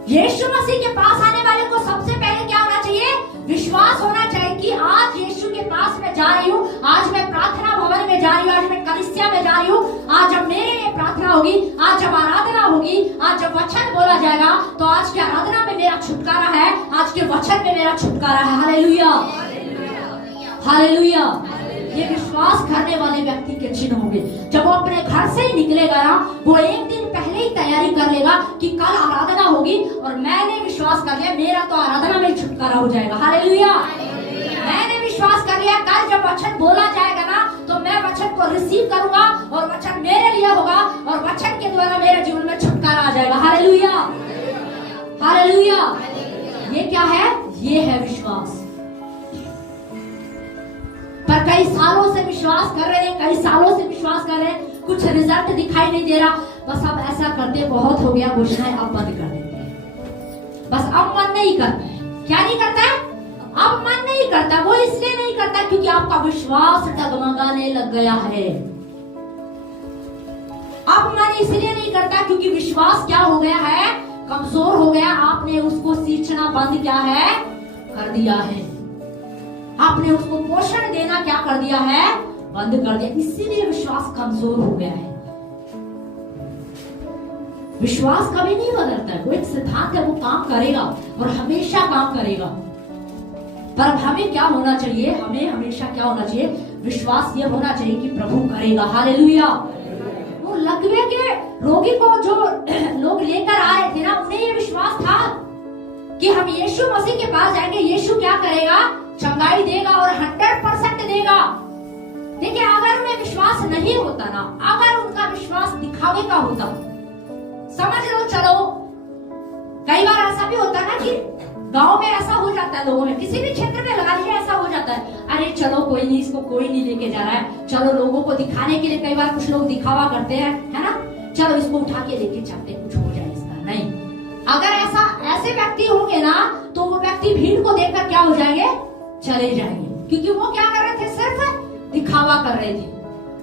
यीशु मसीह के पास आने वाले को सबसे पहले क्या होना चाहिए? विश्वास होना चाहिए कि आज यीशु के पास मैं जा रही हूँ, आज मैं प्रार्थना भवन में जा रही हूँ, आज मैं कलीसिया में जा रही हूँ, आज जब मेरे लिए प्रार्थना होगी, आज जब आराधना होगी, आज जब वचन बोला जाएगा, तो आज की आराधना में मेरा छुटकारा है, आज के वचन में मेरा छुटकारा है। Hallelujah, hallelujah. ये विश्वास करने वाले व्यक्ति के चिन्ह होंगे। जब वो अपने घर से ही निकलेगा ना, वो एक दिन पहले ही तैयारी कर लेगा कि कल आराधना होगी और मैंने विश्वास कर लिया मेरा तो आराधना में छुटकारा हो जाएगा। हालेलुया। मैंने विश्वास कर लिया कल जब वचन बोला जाएगा ना, तो मैं वचन को रिसीव करूंगा और वचन मेरे लिए होगा और वचन के द्वारा मेरे जीवन में छुटकारा आ जाएगा। Hallelujah, hallelujah. ये क्या है? ये है विश्वास। पर कई सालों से विश्वास कर रहे हैं, कई सालों से विश्वास कर रहे हैं, कुछ रिजल्ट दिखाई नहीं दे रहा। बस अब ऐसा करते बहुत हो गया, घोषणाएं अब बंद कर देते हैं। बस अब मन नहीं करता है। क्या नहीं करता है? अब मन नहीं करता। वो इसलिए नहीं करता क्योंकि आपका विश्वास डगमगाने लग गया है। अब मन इसलिए नहीं करता क्योंकि विश्वास क्या हो गया है? कमजोर हो गया। आपने उसको सींचना बंद क्या है? कर दिया है। आपने उसको पोषण देना क्या कर दिया है? बंद कर दिया। इसीलिए विश्वास कमजोर हो गया है। विश्वास कभी नहीं बदलता है, वो एक सिद्धांत है, वो काम करेगा और हमेशा काम करेगा। पर अब हमें क्या होना चाहिए? हमें हमेशा क्या होना चाहिए? विश्वास ये होना चाहिए कि प्रभु करेगा। हालेलुया। वो लकवे के रोगी को जो लोग लेकर आ रहे थे ना, उन्हें ये विश्वास था कि हम यीशु मसीह के पास जाएंगे, यीशु क्या करेगा? चंगाई देगा और 100% देगा। देखिए, अगर उन्हें विश्वास नहीं होता ना, अगर उनका विश्वास दिखावे का होता, समझ लो, चलो कई बार ऐसा भी होता ना कि गांव में ऐसा हो जाता है, लोगों में किसी भी क्षेत्र में लगा लीजिए ऐसा हो जाता है, अरे चलो कोई नहीं, इसको कोई नहीं लेके जा रहा है, चलो लोगों को दिखाने के लिए कई बार कुछ लोग दिखावा करते हैं, है ना, चलो इसको उठा के लेके चलते, कुछ हो जाए इसका। नहीं, अगर ऐसे व्यक्ति होंगे ना, तो वो व्यक्ति भीड़ को देखकर क्या हो जाएंगे? चले जाएंगे। क्योंकि वो क्या कर रहे थे? सिर्फ दिखावा कर रहे थे।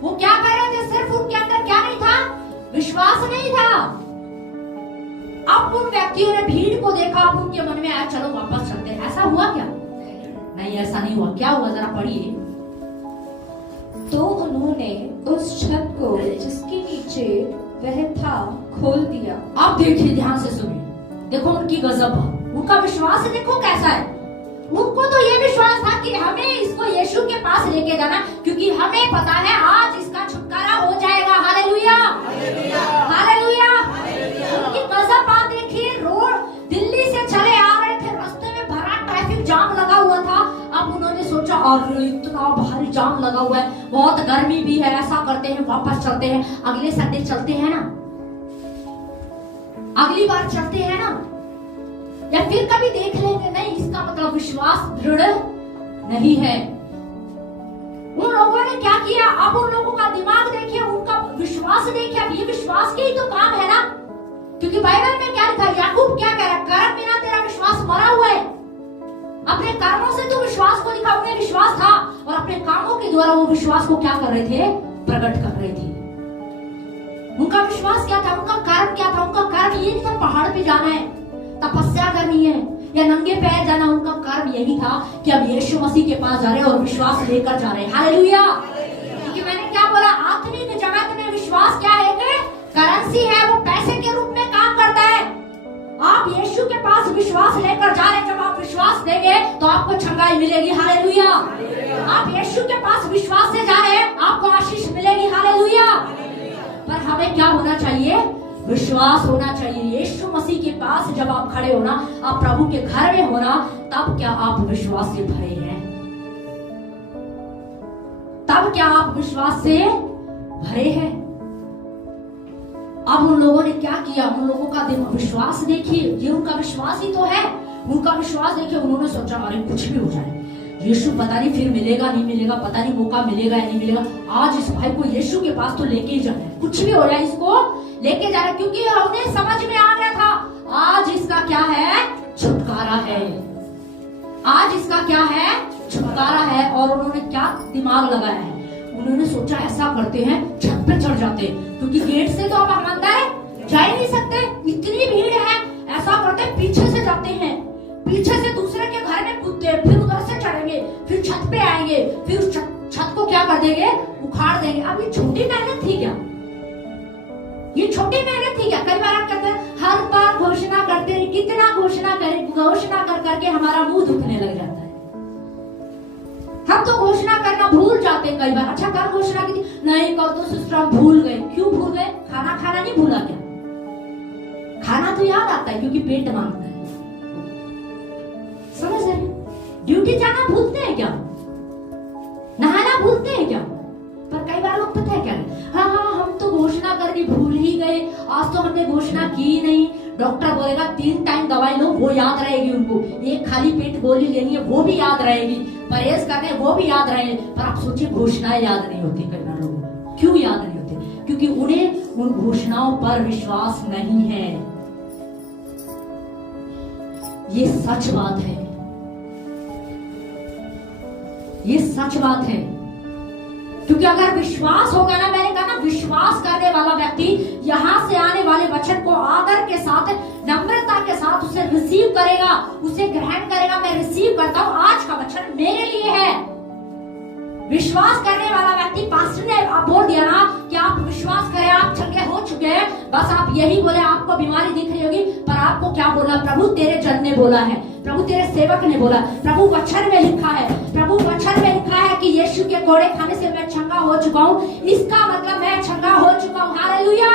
वो क्या कर रहे थे? सिर्फ उनके अंदर क्या नहीं था? विश्वास नहीं था। अब उन व्यक्तियों ने भीड़ को देखा, अब उनके मन में आया चलो वापस चलते हैं। ऐसा हुआ क्या? नहीं, ऐसा नहीं हुआ। क्या हुआ? जरा पढ़िए। तो उन्होंने उस छत को जिसके नीचे वह था खोल दिया। अब देखिए, ध्यान से सुनिए, देखो उनकी गजब, उनका विश्वास देखो कैसा है। उनको तो ये विश्वास था कि हमें इसको यीशु के पास लेके जाना, क्योंकि हमें पता है आज इसका छुटकारा हो जाएगा। Hallelujah, hallelujah. उनकी गजब बात देखिए, रोड दिल्ली से चले आ रहे थे, रास्ते में भरा ट्रैफिक जाम लगा हुआ था। अब उन्होंने सोचा, और इतना भारी जाम लगा हुआ है, बहुत गर्मी भी है, ऐसा करते हैं वापस चलते हैं, अगले संडे चलते हैं ना, अगली बार चलते हैं ना। या फिर कभी देख लेंगे, नहीं, इसका मतलब विश्वास दृढ़ नहीं है। उन लोगों ने क्या किया, अब उन लोगों का दिमाग देखिए, उनका विश्वास देखिए। अब ये विश्वास के ही तो काम है ना, क्योंकि बाइबल में क्या लिखा, याकूब क्या कह रहा है, कर्म बिना तेरा विश्वास मरा हुआ है। अपने कर्मों से तो विश्वास को दिखा, उन्हें विश्वास था और अपने कामों के द्वारा वो विश्वास को क्या कर रहे थे, प्रकट कर रहे थे। उनका विश्वास क्या था, उनका कर्म क्या था, उनका कर्म ये नहीं था पहाड़ पे जाना है, तपस्या करनी है या नंगे पैर जाना। उनका कर्म यही था कि अब यीशु मसीह के पास जा रहे हैं और विश्वास लेकर जा रहे हैं। हालेलुया। क्योंकि मैंने क्या बोला, आत्मिक जगत में विश्वास क्या है, करेंसी है, वो पैसे के रूप में काम करता है। आप यीशु के पास विश्वास लेकर जा रहे हैं, जब आप विश्वास देंगे तो आपको छंगाई मिलेगी। हालेलुया। आप यीशु के पास विश्वास से जा रहे हैं, आपको आशीष मिलेगी। हालेलुया। पर हमें क्या होना चाहिए, विश्वास होना चाहिए। यीशु मसीह के पास जब आप खड़े हो ना, आप प्रभु के घर में हो ना, तब क्या आप विश्वास से भरे हैं, तब क्या आप विश्वास से भरे हैं। अब उन लोगों ने क्या किया, उन लोगों का विश्वास देखिए, ये उनका विश्वास ही तो है। उनका विश्वास देखिए, उन्होंने सोचा अरे कुछ भी हो जाए, यीशु पता नहीं फिर मिलेगा नहीं मिलेगा, पता नहीं मौका मिलेगा या नहीं मिलेगा, आज इस भाई को यीशु के पास तो लेके ही जाना है, कुछ भी हो जाए इसको लेके जाना, क्योंकि उन्हें समझ में आ गया था आज इसका क्या है, छुटकारा है, आज इसका क्या है, छुटकारा है। और उन्होंने क्या दिमाग लगाया है, उन्होंने सोचा ऐसा करते हैं, छत पे चढ़ जाते, क्योंकि गेट से तो अब हम अंदर जा ही नहीं सकते, इतनी भीड़ है। ऐसा करते पीछे से जाते हैं, पीछे से दूसरे के घर में कूदते, फिर उधर से चढ़ेंगे, फिर छत पे आएंगे, फिर उस छत को क्या कर देंगे, उखाड़ देंगे। अब ये छोटी मेहनत थी क्या, ये छोटी मेहनत थी क्या। कई बार हम कहते हैं, हर बार घोषणा करते हैं, कितना घोषणा करें, घोषणा कर करके हमारा मुंह दुखने लग जाता है। हम तो घोषणा करना भूल जाते हैं कई बार। अच्छा कल घोषणा की थी, नहीं कल तो सिस्टर भूल गए। क्यों भूल गए, खाना खाना नहीं भूला क्या, खाना तो याद आता है क्योंकि पेट मांगता है, समझ रहे। ड्यूटी जाना भूलते हैं क्या, नहाना भूलते हैं क्या। पर कई बार लोग पता है क्या, हाँ हम तो घोषणा करनी भूल ही गए, आज तो हमने घोषणा की नहीं। डॉक्टर बोलेगा 3 टाइम दवाई लो, वो याद रहेगी उनको, एक खाली पेट गोली लेनी है वो भी याद रहेगी, परहेज करने वो भी याद रहेगी। पर आप सोचिए घोषणाएं याद नहीं होती कई बार लोगों को। क्यों याद नहीं होती, क्योंकि उन्हें उन घोषणाओं पर विश्वास नहीं है। ये सच बात है, ये सच बात है। क्योंकि अगर विश्वास होगा ना, मैंने कहा ना, विश्वास करने वाला व्यक्ति यहाँ से आने वाले वचन को आदर के साथ, नम्रता के साथ उसे रिसीव करेगा, उसे ग्रहण करेगा। मैं रिसीव करता हूँ, आज का वचन मेरे लिए है। विश्वास करने वाला व्यक्ति, पास्टर ने आप बोल दिया ना कि आप विश्वास करें, आप चंगे हो चुके हैं, बस आप यही बोले, आपको बीमारी दिख रही होगी, पर आपको क्या बोला, प्रभु तेरे जन ने बोला है, प्रभु तेरे सेवक ने बोला, प्रभु वचन में लिखा है, प्रभु वचन में लिखा है कि यीशु के कोड़े खाने से मैं चंगा हो चुका हूँ, इसका मतलब मैं चंगा हो चुका हूँ। Hallelujah,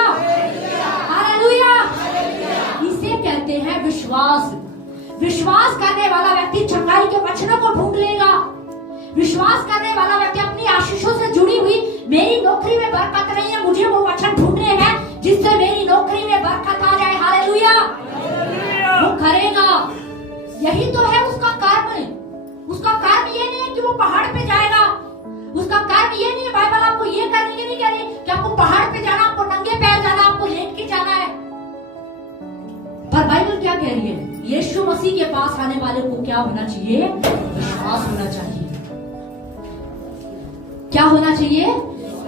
hallelujah. इसे कहते हैं विश्वास। विश्वास करने वाला व्यक्ति चंगाई के वचनों को ढूंढ लेगा। विश्वास करने वाला व्यक्ति अपनी आशीषों से जुड़ी हुई, मेरी नौकरी में बरकत नहीं है, मुझे वो वचन ढूंढने हैं जिससे मेरी नौकरी में बरकत आ जाए। हालेलुया, वो करेगा। यही तो है उसका कर्म। उसका कर्म ये नहीं है कि वो पहाड़ पे जाएगा, उसका कर्म ये नहीं है, बाइबल आपको ये करने के नहीं कह रही कि आपको पहाड़ पे जाना, आपको नंगे पैर जाना, आपको लेट के जाना है। पर बाइबल क्या कह रही है, यीशु मसीह के पास आने वाले को क्या होना चाहिए, विश्वास होना चाहिए। क्या होना चाहिए,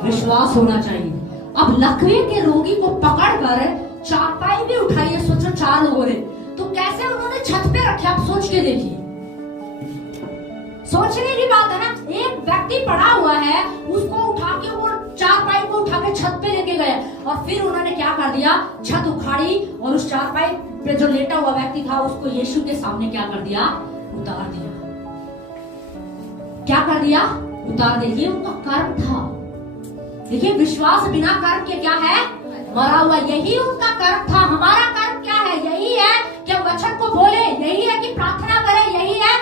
विश्वास होना चाहिए। अब लकवे के रोगी को पकड़कर चारपाई भी उठाई, सोचो 4 लोगों ने, तो कैसे उन्होंने छत पे रखे, आप सोच के देखिए। सोचने की बात है ना, एक व्यक्ति पड़ा हुआ है, उसको उठा के, वो चारपाई को उठा के छत पे लेके गए, और फिर उन्होंने क्या कर दिया, छत उखाड़ी और उस चारपाई पे जो लेटा हुआ व्यक्ति था उसको यीशु के सामने क्या कर दिया, उतार दिया। क्या कर दिया, उतार दे। ये उनका कर्म था। देखिए, विश्वास बिना कर्म के क्या है, मरा हुआ। यही उनका कर्म था। हमारा कर्म क्या है, यही है कि हम वचन को बोले, यही है कि प्रार्थना करें, यही है